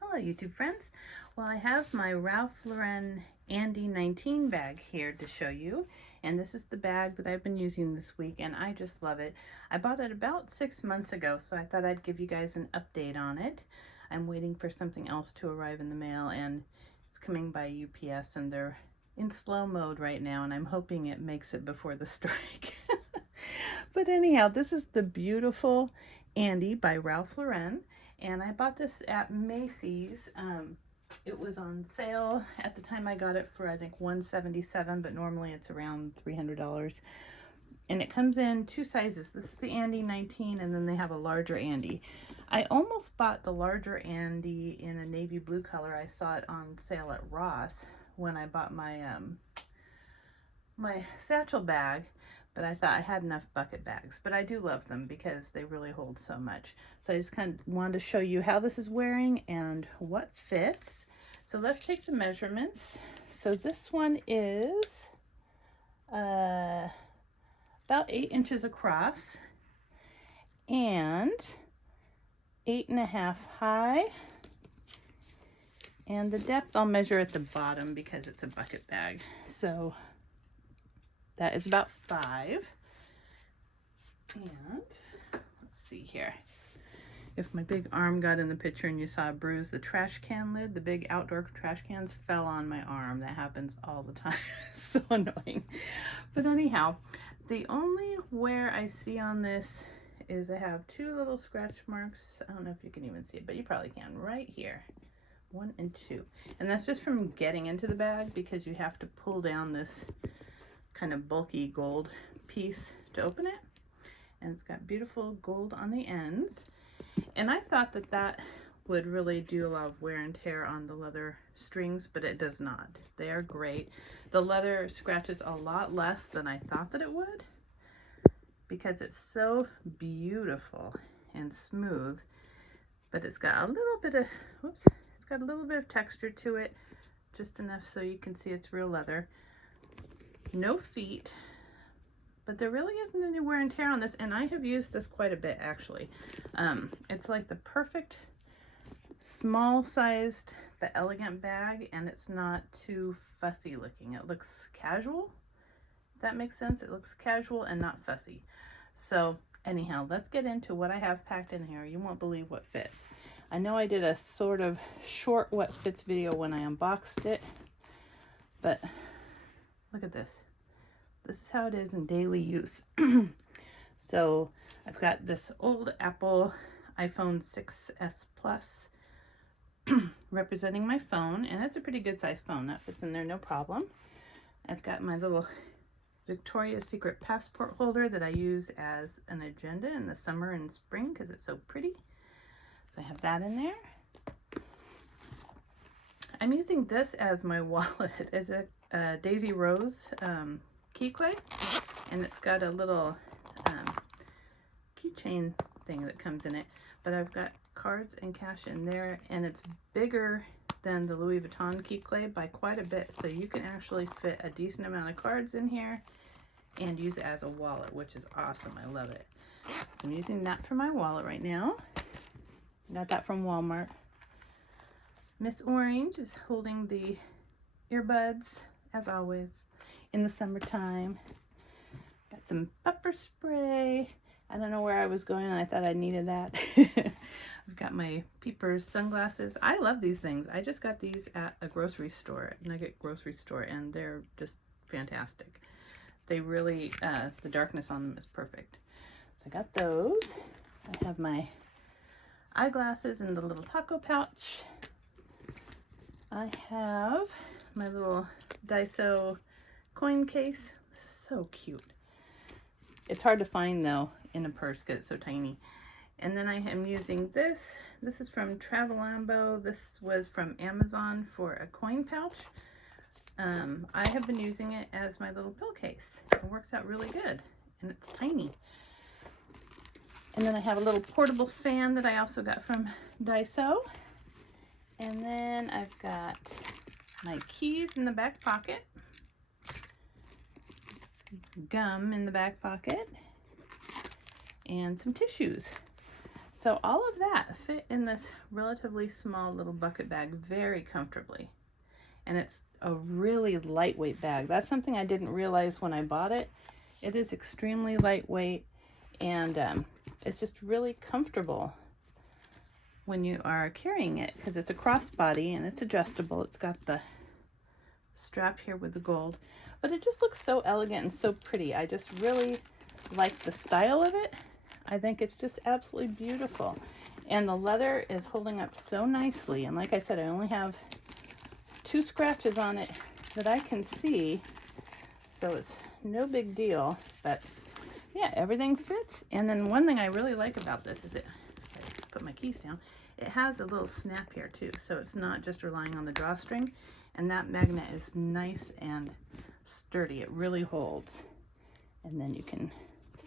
Hello YouTube friends. Well, I have my Ralph Lauren Andie 19 bag here to show you, and this is the bag that I've been using this week and I just love it. I bought it about 6 months ago, so I thought I'd give you guys an update on it. I'm waiting for something else to arrive in the mail and it's coming by UPS and they're in slow mode right now and I'm hoping it makes it before the strike. But anyhow, this is the beautiful Andie by Ralph Lauren. And I bought this at Macy's. It was on sale at the time I got it for I think $177, but normally it's around $300. And it comes in two sizes. This is the Andie 19 and then they have a larger Andie. I almost bought the larger Andie in a navy blue color. I saw it on sale at Ross when I bought my my satchel bag. But I thought I had enough bucket bags. But I do love them because they really hold so much. So I just kind of wanted to show you how this is wearing and what fits. So let's take the measurements. So this one is about 8 inches across and 8.5 high. And the depth I'll measure at the bottom because it's a bucket bag. So that is about 5. And let's see here. If my big arm got in the picture and you saw a bruise, the trash can lid, the big outdoor trash cans fell on my arm. That happens all the time. So annoying. But anyhow, the only wear I see on this is I have 2 little scratch marks. I don't know if you can even see it, but you probably can right here. 1 and 2. And that's just from getting into the bag because you have to pull down this kind of bulky gold piece to open it, and it's got beautiful gold on the ends. And I thought that that would really do a lot of wear and tear on the leather strings, but it does not. They are great. The leather scratches a lot less than I thought that it would because it's so beautiful and smooth, but it's got a little bit of it's got a little bit of texture to it, just enough so you can see it's real leather. No feet, but there really isn't any wear and tear on this, and I have used this quite a bit actually. It's like the perfect small sized but elegant bag, and it's not too fussy looking. It looks casual, if that makes sense. It looks casual and not fussy. So anyhow, let's get into what I have packed in here. You won't believe what fits. I know I did a sort of short what fits video when I unboxed it, but look at this. This is how it is in daily use. So I've got this old Apple iPhone 6s Plus representing my phone, and it's a pretty good size phone. That fits in there no problem. I've got my little Victoria's Secret passport holder that I use as an agenda in the summer and spring because it's so pretty. So I have that in there. I'm using this as my wallet. It's a Daisy Rose key clay, and it's got a little keychain thing that comes in it, but I've got cards and cash in there, and it's bigger than the Louis Vuitton key clay by quite a bit, so you can actually fit a decent amount of cards in here and use it as a wallet, which is awesome. I love it. So I'm using that for my wallet right now. Got that from Walmart. Miss Orange is holding the earbuds as always in the summertime. Got some pepper spray. I don't know where I was going and I thought I needed that. I've got my Peepers sunglasses. I love these things. I just got these at a grocery store, Nugget grocery store, and they're just fantastic. They really, the darkness on them is perfect. So I got those. I have my eyeglasses in the little taco pouch. I have my little Daiso coin case. This is so cute. It's hard to find though in a purse because it's so tiny. And then I am using this. This is from Travelambo. This was from Amazon for a coin pouch. I have been using it as my little pill case. It works out really good, and it's tiny. And then I have a little portable fan that I also got from Daiso. And then I've got my keys in the back pocket, gum in the back pocket, and some tissues. So all of that fit in this relatively small little bucket bag very comfortably. And it's a really lightweight bag. That's something I didn't realize when I bought it. It is extremely lightweight, and it's just really comfortable when you are carrying it because it's a crossbody and it's adjustable. It's got the strap here with the gold, but it just looks so elegant and so pretty. I just really like the style of it. I think it's just absolutely beautiful. And the leather is holding up so nicely. And like I said, I only have 2 scratches on it that I can see, so it's no big deal. But yeah, everything fits. And then one thing I really like about this is put my keys down, it has a little snap here too, so it's not just relying on the drawstring, and that magnet is nice and sturdy. It really holds. And then you can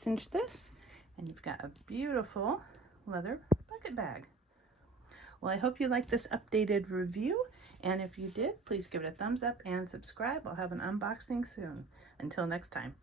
cinch this and you've got a beautiful leather bucket bag. Well, I hope you liked this updated review, and if you did, please give it a thumbs up and subscribe. I'll have an unboxing soon. Until next time.